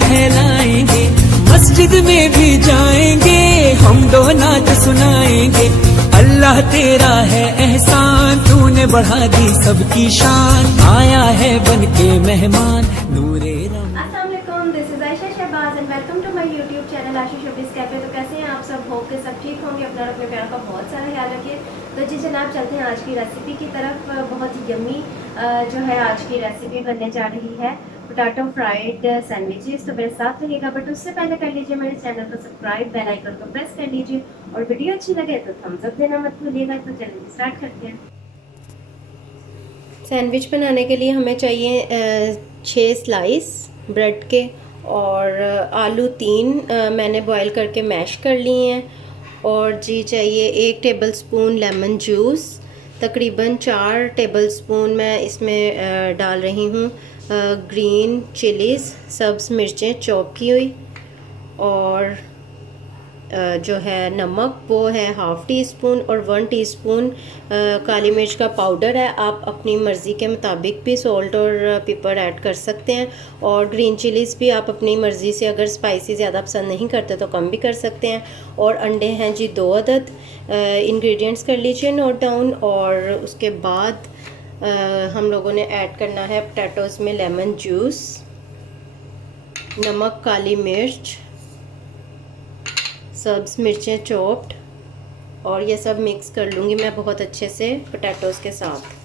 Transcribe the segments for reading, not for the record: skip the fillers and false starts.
फैलाएंगे, मस्जिद में भी जाएंगे, हम दो नाच सुनाएंगे। अल्लाह तेरा है एहसान, तूने बढ़ा दी सबकी शान, आया है बन के मेहमान नूरे रम। अस्सलाम वालेकुम, this is Ayesha Shahbaz and welcome to my YouTube channel Aashi showbiz cafe. तो कैसे हैं आप सब? होप के सब ठीक होंगे। अपना अपने प्यारों का बहुत सारा ख्याल रखिए। तो जी जनाब, चलते हैं आज की रेसिपी की तरफ। बहुत यम्मी जो है आज की रेसिपी बनने जा रही है पोटैटो फ्राइड सैंडविचेस। तो मेरे साथ रहिएगा, बट उससे पहले कर लीजिए मेरे चैनल को सब्सक्राइब, बेल आइकन को प्रेस कर लीजिए और वीडियो अच्छी लगे तो थम्स अप देना मत भूलिएगा। तो चलिए स्टार्ट करते हैं। सैंडविच बनाने के लिए हमें चाहिए 6 स्लाइस ब्रेड के और आलू 3 मैंने बॉईल करके मैश कर लिए हैं। और जी चाहिए 1 टेबलस्पून लेमन जूस, तकरीबन 4 टेबलस्पून मैं इसमें डाल रही हूँ ग्रीन चिलीज़, सब्ज़ मिर्चें चॉप की हुई, और जो है नमक वो है 1/2 टीस्पून, और 1 टीस्पून काली मिर्च का पाउडर है। आप अपनी मर्ज़ी के मुताबिक भी सॉल्ट और पेपर ऐड कर सकते हैं, और ग्रीन चिलीज़ भी आप अपनी मर्ज़ी से, अगर स्पाइसी ज़्यादा पसंद नहीं करते तो कम भी कर सकते हैं। और अंडे हैं जी 2 अदद। इंग्रेडिएंट्स कर लीजिए नोट डाउन। और उसके बाद हम लोगों ने ऐड करना है पोटैटोज़ में लेमन जूस, नमक, काली मिर्च, सब्ज़ मिर्चें चॉप्ड, और ये सब मिक्स कर लूँगी मैं बहुत अच्छे से पोटैटोज़ के साथ।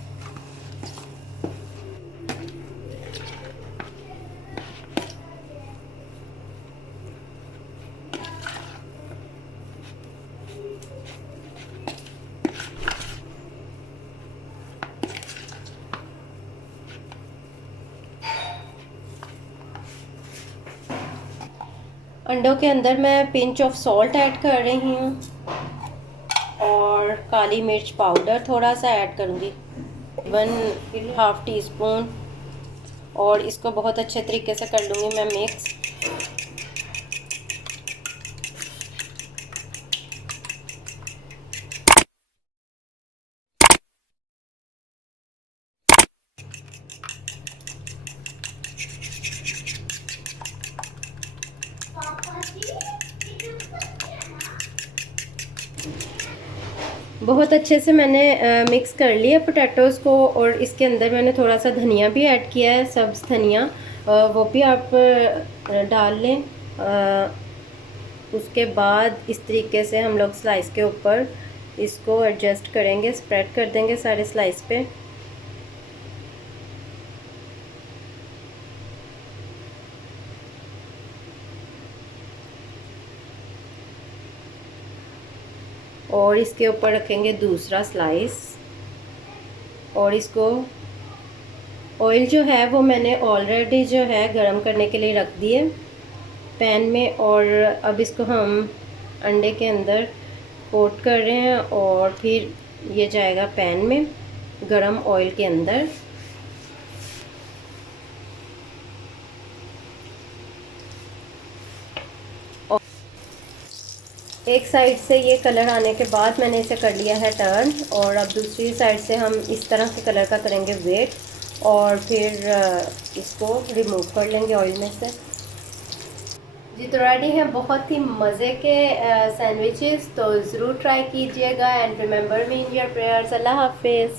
अंडों के अंदर मैं पिंच ऑफ सॉल्ट ऐड कर रही हूँ और काली मिर्च पाउडर थोड़ा सा ऐड करूँगी, 1/2 टीस्पून, और इसको बहुत अच्छे तरीके से कर लूँगी मैं मिक्स। बहुत अच्छे से मैंने मिक्स कर लिया पोटैटोज़ को, और इसके अंदर मैंने थोड़ा सा धनिया भी ऐड किया है, सब्ज़ धनिया, वो भी आप डाल लें। उसके बाद इस तरीके से हम लोग स्लाइस के ऊपर इसको एडजस्ट करेंगे, स्प्रेड कर देंगे सारे स्लाइस पे। और इसके ऊपर रखेंगे दूसरा स्लाइस, और इसको ऑयल जो है वो मैंने ऑलरेडी जो है गरम करने के लिए रख दिए पैन में। और अब इसको हम अंडे के अंदर कोट कर रहे हैं, और फिर ये जाएगा पैन में गरम ऑयल के अंदर। एक साइड से ये कलर आने के बाद मैंने इसे कर लिया है टर्न, और अब दूसरी साइड से हम इस तरह के कलर का करेंगे वेट, और फिर इसको रिमूव कर लेंगे ऑयल में से। जी तो रेडी है बहुत ही मज़े के सैंडविचेस, तो ज़रूर ट्राई कीजिएगा। And remember me in your prayers. Allah हाफिज़।